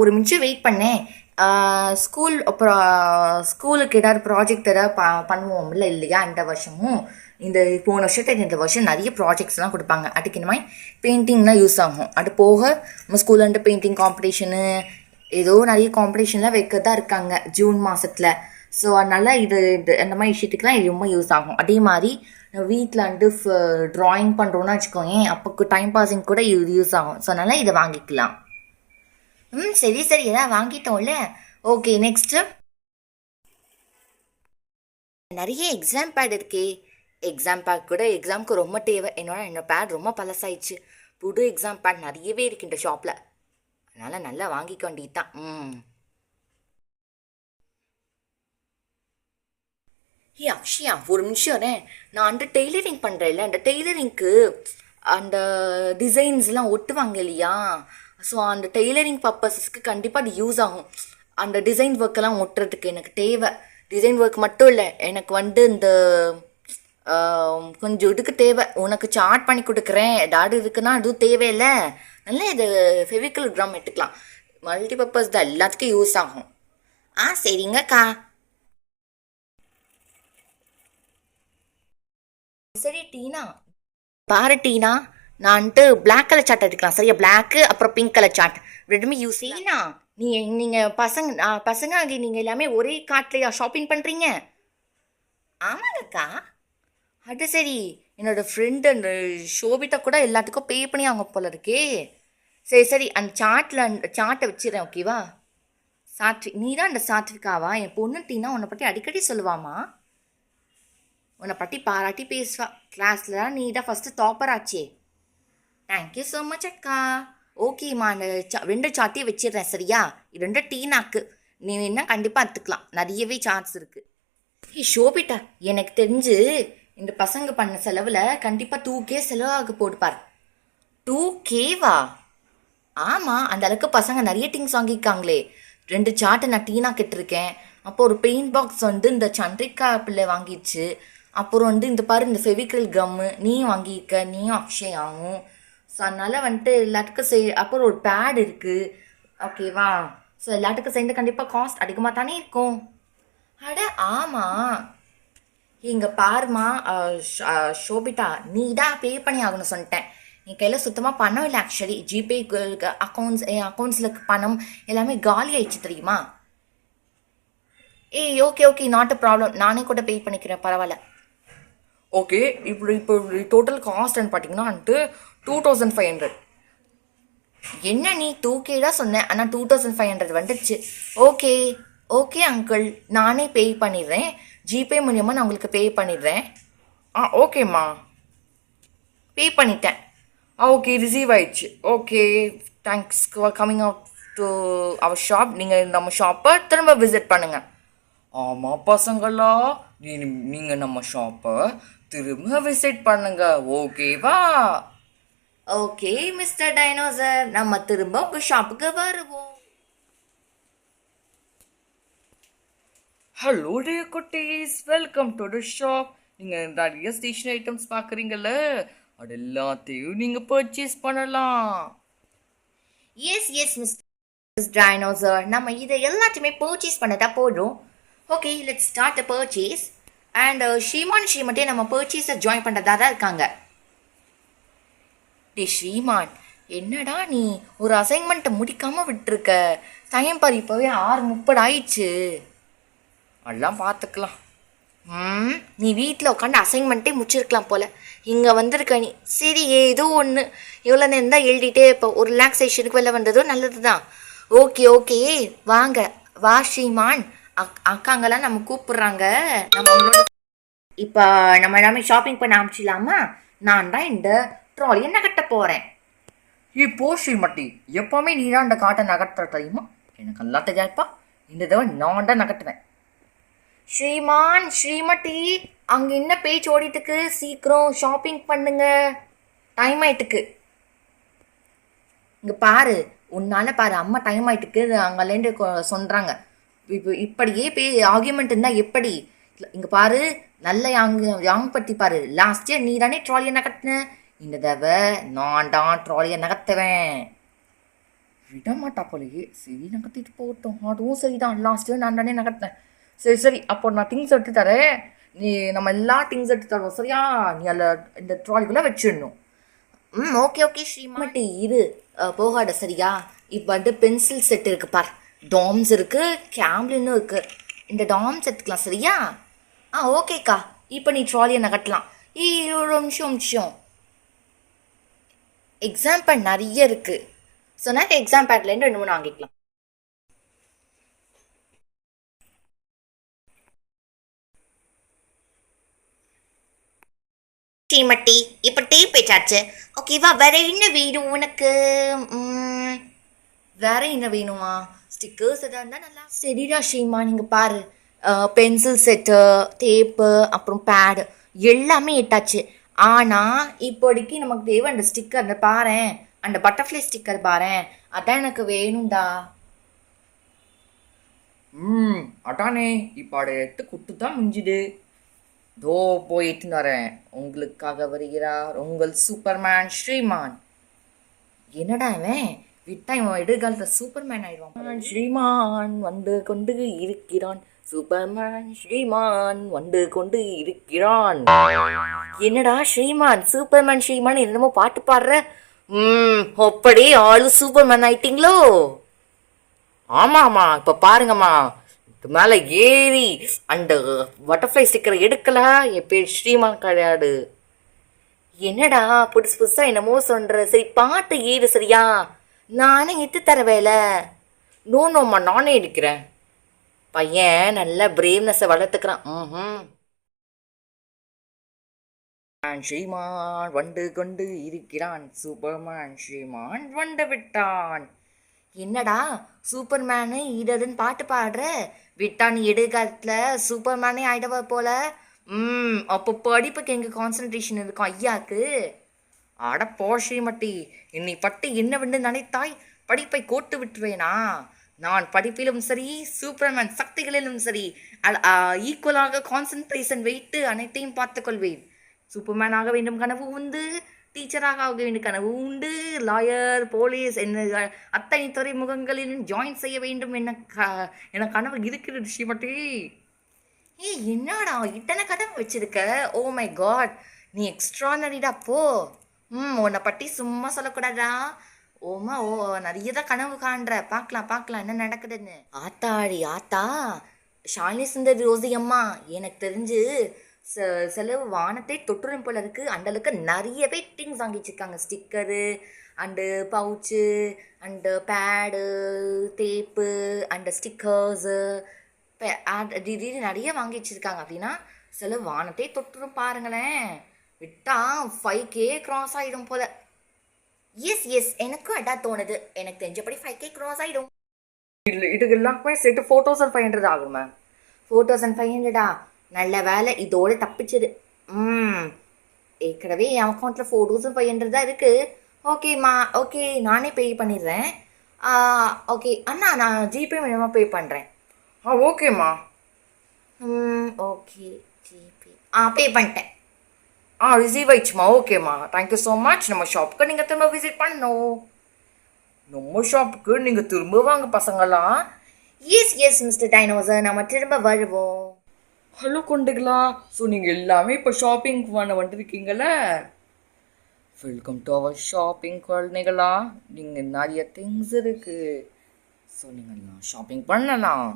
ஒரு நிமிஷம் வெயிட் பண்ணேன். ஸ்கூல் அப்புறம் ஸ்கூலுக்கு ஏதாவது ப்ராஜெக்ட் ஏதாவது பண்ணுவோம்ல இல்லையா இந்த வருஷமும். இந்த போன வருஷத்துக்கு இந்த வருஷம் நிறைய ப்ராஜெக்ட்ஸ்லாம் கொடுப்பாங்க. அதுக்கு இந்த மாதிரி பெயிண்டிங்லாம் யூஸ் ஆகும். அது போக நம்ம ஸ்கூல்லேருந்து பெயிண்டிங் காம்படிஷனு ஏதோ நிறைய காம்படிஷன்லாம் வைக்கிறதா இருக்காங்க ஜூன் மாதத்தில். ஸோ அதனால் இது அந்த மாதிரி விஷயத்துக்குலாம் இது ரொம்ப யூஸ் ஆகும். அதே மாதிரி வீட்டில் வந்து ட்ராயிங் பண்ணுறோன்னா வச்சுக்கோங்க, அப்போக்கு டைம் பாஸிங் கூட இது யூஸ் ஆகும். ஸோ அதனால் இதை வாங்கிக்கலாம். சரி சரி, எல்லாம் வாங்கிட்டோம்ல. ஓகே, நெக்ஸ்ட்டு நிறைய எக்ஸாம் பேட் இருக்கே. எக்ஸாம் பேட் கூட எக்ஸாமுக்கு ரொம்ப தேவை. என்னோட பேட் ரொம்ப பழசாயிடுச்சு. புது எக்ஸாம் பேட் நிறையவே இருக்கு இந்த ஷாப்பில். அதனால் நல்லா வாங்கிக்க வேண்டியது தான். ஏ அக்ஷயா, ஒரு நிமிஷம் நான் அந்த டெய்லரிங் பண்ணுறேன்ல, அந்த டெய்லரிங்க்கு அந்த டிசைன்ஸ்லாம் ஒட்டுவாங்க இல்லையா? ஸோ அந்த டெய்லரிங் பர்பஸஸ்க்கு கண்டிப்பாக அது யூஸ் ஆகும். அந்த டிசைன் ஒர்க்கெல்லாம் ஒட்டுறதுக்கு எனக்கு தேவை. டிசைன் ஒர்க் மட்டும் இல்லை, எனக்கு வந்து இந்த கொஞ்சம் இதுக்கு தேவை. உனக்கு சார்ட் பண்ணி கொடுக்குறேன் ஏதாவது இருக்குன்னா அதுவும் தேவையில்லை. நல்லா இது ஃபெவிக்கல் ட்ரம் எடுத்துக்கலாம். மல்டி பர்பஸ் தான், எல்லாத்துக்கும் யூஸ் ஆகும். சரிங்கக்கா. சரி டீனா, பாரு டீனா, நான் வந்துட்டு பிளாக் கலர் சார்ட் எடுக்கலாம். சரியா? பிளாக்கு அப்புறம் பிங்க் கலர் சார்ட் ரெண்டுமே யூஸ் டீனா. நீங்கள் பசங்க அங்கே நீங்கள் எல்லாமே ஒரே கார்ட்லையா ஷாப்பிங் பண்ணுறீங்க? ஆமாங்கக்கா. அது சரி, என்னோட ஃப்ரெண்டு அந்த ஷோபிதா கூட எல்லாத்துக்கும் பே பண்ணி அவங்க போல இருக்கே. சரி சரி, அந்த சார்ட்டில் அந்த சார்ட்டை வச்சிடறேன், ஓகேவா? சாத்விக், நீ தான் அந்த சாத்விகாவா? என் பொண்ணு டீனா உன்னை பற்றி அடிக்கடி சொல்லுவாமா. உன்னை பற்றி பாராட்டி பேசுவா. கிளாஸில் நீ தான் ஃபஸ்ட்டு டாப்பர் ஆச்சே. தேங்க்யூ ஸோ மச் அக்கா. ஓகேம்மா, அந்த ரெண்டு சார்ட்டையும் வச்சிடுறேன். சரியா? இது ரெண்டு டீனாக்கு நீ என்ன கண்டிப்பாக எடுத்துக்கலாம். நிறையவே சார்ட்ஸ் இருக்குது. ஷோபிட்டா, எனக்கு தெரிஞ்சு இந்த பசங்க பண்ண செலவில் கண்டிப்பாக 2K செலவாக போடுப்பார். 2Kவா? ஆமாம், அந்த அளவுக்கு பசங்க நிறைய திங்ஸ் வாங்கியிருக்காங்களே. ரெண்டு சார்ட்டை நான் டீனா கெட்டிருக்கேன். அப்போ ஒரு பெயிண்ட் பாக்ஸ் வந்து இந்த சந்திரிகா பிள்ளை வாங்கிடுச்சு. அப்புறம் வந்து இந்த பாரு, இந்த ஃபெவிக்ரில் கம்மு நீயும் வாங்கியிருக்க, நீயும் அக்ஷயாவும். ஸோ அதனால் வந்துட்டு எல்லாத்துக்கும் அப்புறம் ஒரு பேட் இருக்குது, ஓகேவா? ஸோ எல்லாத்துக்கும் சேர்ந்து கண்டிப்பாக காஸ்ட் அதிகமாக தானே இருக்கும். அட ஆமாம். இங்கே பாருமா ஷோபிதா, நீ தான் பே பண்ணி ஆகணும் சொல்லிட்டேன். என் கையில் சுத்தமாக பணம் இல்லை. ஆக்சுவலி ஜிபே அக்கௌண்ட்ஸில் பணம் எல்லாமே காலி ஆயிடுச்சு தெரியுமா? Okay okay, not a problem. நானே கூட பே பண்ணிக்கிறேன், பரவாயில்ல. ஓகே, இப்போ டோட்டல் காஸ்ட்னு பார்த்தீங்கன்னா வந்துட்டு 2500. என்ன நீ 2K தான் சொன்னேன், ஆனால் 2500 வந்துடுச்சு. ஓகே ஓகே அங்கிள், நானே பே பண்ணிடுறேன். ஜிபே மூலியமாக நான் உங்களுக்கு பே பண்ணிடுறேன். ஓகேம்மா, பே பண்ணிட்டேன். ஓகே, ரிசீவ் ஆயிடுச்சு. Okay, thanks for coming out to our shop. நீங்கள் நம்ம ஷாப்பை திரும்ப விசிட் பண்ணுங்கள். ஆமாம் பசங்களா, நீங்கள் நம்ம ஷாப்பை திரும்ப விசிட் பண்ணுங்க, ஓகேவா? ஓகே மிஸ்டர் டைனோசர், நம்ம திரும்ப உங்க ஷாப்புக்கு வருவோம். ஹலோ டியர் குட்டீஸ், வெல்கம் டு தி ஷாப். நீங்கள் நிறைய ஸ்டேஷனரி ஐட்டம்ஸ் பார்க்குறீங்கல்ல, அது எல்லாத்தையும் நீங்கள் பர்ச்சேஸ் பண்ணலாம். எஸ் எஸ் மிஸ்டர் டைனோசர், நம்ம இதை எல்லாத்தையுமே பர்ச்சேஸ் பண்ணதா போதும். Okay, let's start the purchase. And Sriman நம்ம பர்ச்சேஸை ஜாயின் பண்ணுறதா தான் இருக்காங்க. ஸ்ரீமான், என்னடா நீ ஒரு அசைன்மெண்ட்டை முடிக்காமல் விட்டுருக்க? டைம் பாரு, இப்போவே 6:30 ஆயிடுச்சு. அதெல்லாம் பார்த்துக்கலாம். நீ வீட்டில் உட்காந்து அசைன்மெண்ட்டே முடிச்சிருக்கலாம் போல். இங்கே வந்திருக்க நீ. சரி, ஏதோ ஒன்று இவ்வளோ நேரம் தான் எழுதிட்டே இப்போ ஒரு ரிலாக்ஸேஷனுக்கு வெளில வந்ததும் நல்லது தான். ஓகே ஓகே, வாங்க வா ஸ்ரீமான். அக்காங்கெல்லாம் நம்ம கூப்பிட்றாங்க. நம்ம இப்போ நம்ம எல்லாமே ஷாப்பிங் பண்ண ஆரம்பிச்சிடலாமா? நான் தான் இந்த ட்ராலியை நகட்ட போகிறேன். இப்போ ஸ்ரீமட்டி, எப்போவுமே நீ தான் இந்த காட்டை நகட்டுற தெரியுமா? எனக்கு நல்லா தெரியாதுப்பா. இந்த தடவை நான் தான் நகட்டுவேன். ஸ்ரீமான், ஸ்ரீமட்டி, அங்கே என்ன பேச்சு ஓடிட்டுக்கு? சீக்கிரம் ஷாப்பிங் பண்ணுங்க, டைம் ஆயிட்டுக்கு. இங்கே பாரு, உன்னால் பாரு, அம்மா டைம் ஆயிட்டுக்கு அங்கேலேருந்து சொல்கிறாங்க. இப்போ இப்படியே ஆர்கியூமெண்ட் இருந்தால் எப்படி? இங்கே பாரு, நல்ல யாங் பற்றி பாரு. லாஸ்ட் இயர் நீ தானே ட்ராலியை நகட்டின, இந்த தடவை நான் தான் ட்ராலியை நகர்த்துவேன். விடமாட்டா போலயே. சரி நகர்த்திட்டு போகட்டும். அதுவும் சரிதான். லாஸ்ட்டு நான் தானே நகர்த்தேன். சரி சரி, அப்போ நான் திங்ஸ் எடுத்து தரேன். நீ நம்ம எல்லா திங்ஸ் எடுத்து தரோம் சரியா? நீ அதில் இந்த ட்ராலிக்குள்ளே வச்சிடணும். ஓகே ஓகே ஸ்ரீமாட்டி இரு. போகாத சரியா? இப்போ வந்து பென்சில் செட் இருக்கு பார். டாம்ஸ் இருக்கு, கேம்லினும் இருக்கு. இந்த டாம்ஸ் எடுத்துக்கலாம் சரியா? ஓகேக்கா. இப்போ நீ ட்ராலியை நகட்டலாம். ஒரு நிமிஷம். எக்ஸாம் பேட் நிறைய இருக்கு. சொன்னாக்க எக்ஸாம் பேட்லேருந்து 2 3 வாங்கிக்கலாம். ஸ்ரீமட்டி இப்போ டீ பேச்சாச்சு. ஓகேவா? வேற என்ன வேணும் உனக்கு? வேற என்ன வேணுமா? ஸ்டிக்கர்ஸ் எதாவது இருந்தால் நல்லா. சரிடா ஸ்ரீமா, நீங்கள் பாரு. பென்சில் செட்டு, டேப்பு, அப்புறம் பேடு எல்லாமே எட்டாச்சு. ஆனால் இப்போதைக்கு நமக்கு தேவை அந்த ஸ்டிக்கர். அந்த பாரேன், அந்த பட்டர்ஃப்ளை ஸ்டிக்கர் பாரேன், அதான் எனக்கு வேணும்டா. அதானே இப்போ அதை எடுத்து குட்டு தான் முடிஞ்சுது. தோ போயிட்டு வரேன். உங்களுக்காக வருகிறார் உங்கள் சூப்பர்மேன் ஸ்ரீமான். என்னடா இவன் விட்டா இவன் எதிர்காலத்தில் சூப்பர்மேன் ஆயிடுவான். ஸ்ரீமான் வந்து கொண்டு இருக்கிறான். சூப்பர்மேன் ஸ்ரீமான் வந்து கொண்டு இருக்கிறான். என்னடா ஸ்ரீமான் சூப்பர்மேன் ஸ்ரீமான் என்னமோ பாட்டு பாடுற. அப்படியே ஆளு சூப்பர்மேன் ஆயிட்டீங்களோ? ஆமாம்மா, இப்போ பாருங்கம்மா, மேலே ஏறி அந்த பட்டர்ஃப்ளை ஸ்டிக்கரை எடுக்கல. என் பேர் ஸ்ரீமான் கிடையாது. என்னடா புதுசு புதுசாக என்னமோ சொல்கிற. சரி பாட்டு ஏறு சரியா? நானே இட்டு தர வேலை. நோம்மா, நானே எடுக்கிறேன். பையன் நல்ல பிரேவ்னஸை வளர்த்துக்கிறான். ஸ்ரீமான் வந்து கொண்டு இருக்கிறான். சூப்பர்மேன் ஸ்ரீமான் வந்து விட்டான். என்னடா சூப்பர்மேனு இடதுன்னு பாட்டு பாடுற. விட்டா நீ எதிர்காலத்தில் சூப்பர்மேனே ஆயிடுவ போல. அப்போ படிப்புக்கு எங்க கான்சன்ட்ரேஷன் இருக்கும் ஐயாக்கு? அட போ ஸ்ரீமட்டி, என்னை பட்டு என்னவென்று நினைத்தாய்? படிப்பை கோட்டு விட்டுருவேனா? நான் படிப்பிலும் சரி, சூப்பர்மேன் சக்திகளிலும் சரி, ஈக்குவலாக கான்சன்ட்ரேஷன் வைத்து அனைத்தையும் பார்த்துக்கொள்வேன். சூப்பர்மேனாக வேண்டும் கனவு உண்டு, டீச்சராக ஆக வேண்டும் கனவு உண்டு, லாயர், போலீஸ் என்ன அத்தனை துறைமுகங்களிலும் ஜாயின் செய்ய வேண்டும் என்ன கனவு இருக்கிறது ஸ்ரீமட்டி. என்னடா இத்தனை கனவு வச்சிருக்க? ஓ மை காட், நீ எக்ஸ்ட்ரானரிடா போ. உன்னை பற்றி சும்மா சொல்லக்கூடாதா? நிறைய தான் கனவு காண்ற. பார்க்கலாம் என்ன நடக்குதுன்னு. ஆத்தாடி ஆத்தா, ஷாலினி சுந்தர் ரோசி அம்மா, எனக்கு தெரிஞ்சு செலவு வானத்தை தொற்றுடும் போல இருக்கு. அந்தளவுக்கு நிறையவே திங்ஸ் வாங்கி வச்சிருக்காங்க. Sticker and pouch and pad, tape and stickers திடீர்னு நிறைய வாங்கி வச்சிருக்காங்க. அப்படின்னா செலவு வானத்தை தொற்றுடும் பாருங்களேன். விட்டா 5K கிராஸ் ஆகிடும் போல. எஸ் எனக்கும் அதான் தோணுது. எனக்கு தெரிஞ்சபடி 5K கிராஸ் ஆகிடும். இதுக்கு எல்லாமே சேர்த்து 4500 ஆகும் மேம். 4500 நல்ல வேலை, இதோடு தப்பிச்சது. ஏற்கனவே என் அக்கௌண்ட்டில் 4500 தான் இருக்குது. ஓகேம்மா, ஓகே நானே பே பண்ணிடுறேன். ஓகே அண்ணா, நான் ஜிபே மூலமாக பே பண்ணுறேன். ஓகேம்மா. ஓகே ஜிபே பே பண்ணிட்டேன். ரிசீவ் ஆயிடுச்சுமா. ஓகேம்மா, தேங்க்யூ ஸோ மச். நம்ம ஷாப்புக்கு நீங்கள் திரும்ப விசிட் பண்ணணும். நம்ம ஷாப்புக்கு நீங்கள் திரும்ப வாங்க பசங்களாம். எஸ் மிஸ்டர் டைனோசர், நம்ம திரும்ப வருவோம். ஹலோ கொண்டுங்களா. ஸோ நீங்கள் எல்லாமே இப்போ ஷாப்பிங் பண்ண வந்துருக்கீங்களே. வெல்கம் டு அவர் ஷாப்பிங் குழந்தைகளா. நீங்கள் நிறைய திங்ஸ் இருக்குது. ஸோ நீங்கள் ஷாப்பிங் பண்ணலாம்.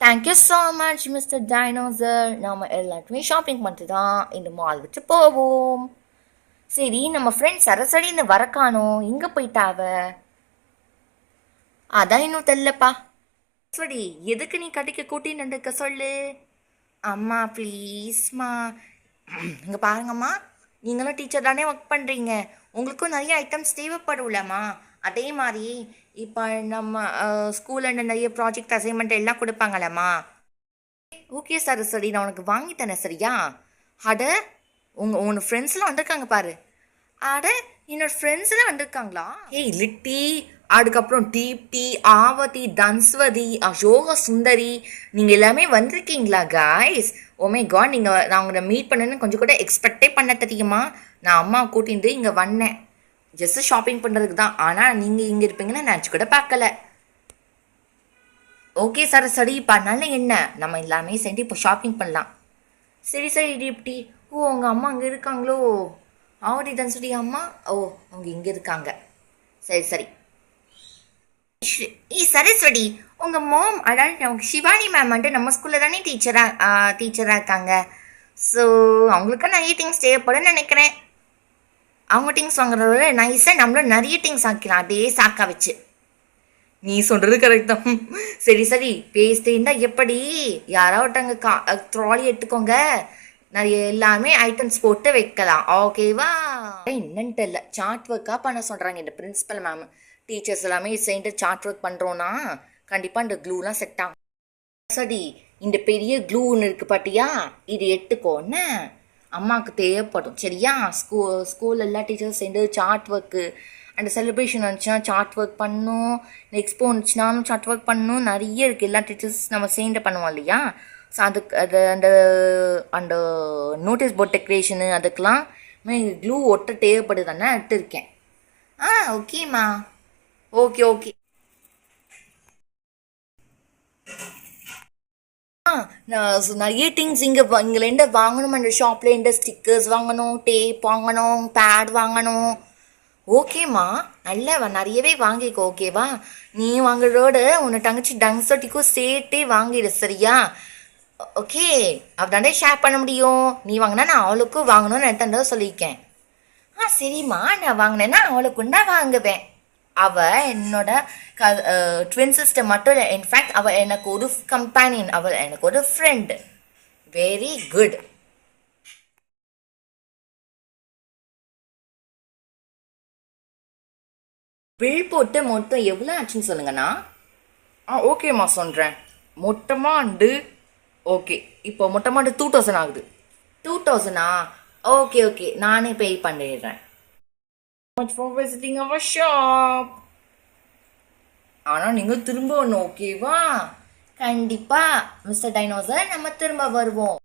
Thank you so much mister dinosaur. நாம் எல்லாருக்குமே ஷாப்பிங் பண்ணிட்டு தான் இந்த மால் விட்டு போவோம். சரி, நம்ம ஃப்ரெண்ட்ஸ் சரசடின்னு வரக்கானோம். எங்கே போயிட்டாவ? அதான் இன்னும் தெரியலப்பா. சரி, எதுக்கு நீ கடைக்கு கூட்டின்னு இருக்க சொல்லு. அம்மா ப்ளீஸ்மா. இங்கே பாருங்கம்மா, நீங்களும் டீச்சர் தானே ஒர்க் பண்ணுறீங்க. உங்களுக்கும் நிறைய ஐட்டம்ஸ் தேவைப்படும்லம்மா. அதே மாதிரி இப்போ நம்ம ஸ்கூலில் நிறைய ப்ராஜெக்ட் அசைன்மெண்ட் எல்லாம் கொடுப்பாங்களம்மா. ஓகே சார், சரி நான் உனக்கு வாங்கி தரேன் சரியா? உன் ஃப்ரெண்ட்ஸ்லாம் வந்திருக்காங்க பாரு. என்னோட ஃப்ரெண்ட்ஸ்லாம் வந்திருக்காங்களா? லிட்டி, அதுக்கப்புறம் தீப்தி, ஆவதி, தன்ஸ்வதி, அசோக சுந்தரி, நீங்கள் எல்லாமே வந்திருக்கீங்களா காய்ஸ்? ஓமே காட், நான் உங்களை மீட் பண்ணணுன்னு கொஞ்சம் கூட எக்ஸ்பெக்டே பண்ண தெரியுமா? நான் அம்மா கூட்டிகிட்டு இங்கே வந்தேன். ஜஸ்ட் ஷாப்பிங் பண்ணுறதுக்கு தான். ஆனால் நீங்கள் இங்கே இருப்பீங்கன்னு நினச்சி கூட பார்க்கல. ஓகே சார், சரிப்பா, அதனால என்ன, நம்ம எல்லாமே சேர்ந்து இப்போ ஷாப்பிங் பண்ணலாம். சரி சரி, இது இப்படி. ஓ, உங்கள் அம்மா அங்கே இருக்காங்களோ? ஆவடி தான் சொல்லி அம்மா. ஓ, அவங்க இங்கே இருக்காங்க. சரி சரி. சரஸ்வதி, உங்கள் மோம், அதாவது அவங்க ஷிவானி மேம் வந்துட்டு நம்ம ஸ்கூலில் தானே டீச்சராக இருக்காங்க. ஸோ அவங்களுக்கு நிறைய திங்ஸ் தேவைப்படும்னு நினைக்கிறேன். அவங்க திங்ஸ் வாங்குறத விட நைஸாக நம்மளும் நிறைய திங்ஸ் ஆக்கலாம் அதே சாக்கா வச்சு. நீ சொல்கிறது கரெக்ட் தான். சரி சரி, பேசிட்டேன்னா எப்படி, யாராவட்டாங்க ட்ராலி எடுத்துக்கோங்க, நிறைய எல்லாமே ஐட்டம்ஸ் போட்டு வைக்கலாம். ஓகேவா? என்னன்ட்டு இல்லை, சார்ட் ஒர்க்காக பண்ண சொல்கிறாங்க இந்த பிரின்ஸிபல் மேம். டீச்சர்ஸ் எல்லாமே சேர்ந்து சார்ட் ஒர்க் பண்ணுறோன்னா கண்டிப்பாக இந்த க்ளூலாம் செட் ஆகும். சரி, இந்த பெரிய க்ளூ ஒன்று இருக்குது பார்த்தியா, இது எடுத்துக்கோன்னு அம்மாவுக்கு தேவைப்படும். சரியா? ஸ்கூல் எல்லா டீச்சர்ஸ் சேர்ந்து சார்ட் ஒர்க்கு, அந்த செலிப்ரேஷன் வந்துச்சுன்னா சார்ட் ஒர்க் பண்ணணும், எக்ஸ்போ வந்துச்சுனாலும் சார்ட் ஒர்க் பண்ணணும், நிறைய இருக்குது. எல்லா டீச்சர்ஸ் நம்ம சேர்ந்து பண்ணுவோம் இல்லையா? ஸோ அதுக்கு அது அந்த அந்த நோட்டீஸ் போர்ட் டெக்கரேஷனு அதுக்கெலாம் க்ளூ ஒட்ட தேவைப்படுதானே எடுத்துருக்கேன். ஓகேம்மா. Okay okay. நிறைய திங்ஸ் இங்கேருந்து வாங்கணும். அந்த ஷாப்லேருந்து ஸ்டிக்கர்ஸ் வாங்கணும், டேப் வாங்கணும், பேட் வாங்கணும். ஓகேம்மா, நல்ல நிறையவே வாங்கிக்கோ. ஓகேவா? நீ வாங்குறதோட உன்னை தங்கச்சி டங்ஸட்டிக்கும் சேர்த்தே வாங்கிடு. சரியா? ஓகே, அப்படின்னா ஷேர் பண்ண முடியும். நீ வாங்கினா நான் அவளுக்கும் வாங்கணும்னு நினைத்தா சொல்லியிருக்கேன். சரிம்மா, நான் வாங்கினேன்னா அவளுக்கு நான் வாங்குவேன். அவள் என்னோட ட்வின் சிஸ்டர் மட்டும் இல்லை, இன்ஃபேக்ட் அவள் எனக்கு ஒரு கம்பேனியன், அவள் எனக்கு ஒரு ஃப்ரெண்டு. Very good. பில் போட்டு மொத்தம் எவ்வளோ ஆச்சுன்னு சொல்லுங்கண்ணா. ஓகேம்மா சொல்கிறேன். மொட்டமாண்டு ஓகே, இப்போ மொட்டமாண்டு 2000 ஆகுது. 2000? ஓகே ஓகே, நானே பே பண்ணிடுறேன். Much for visiting our shop. ஆனால் நீங்கள் திரும்ப வரணும். ஓகேவா? கண்டிப்பாக மிஸ்டர் டைனோசர், நம்ம திரும்ப வருவோம்.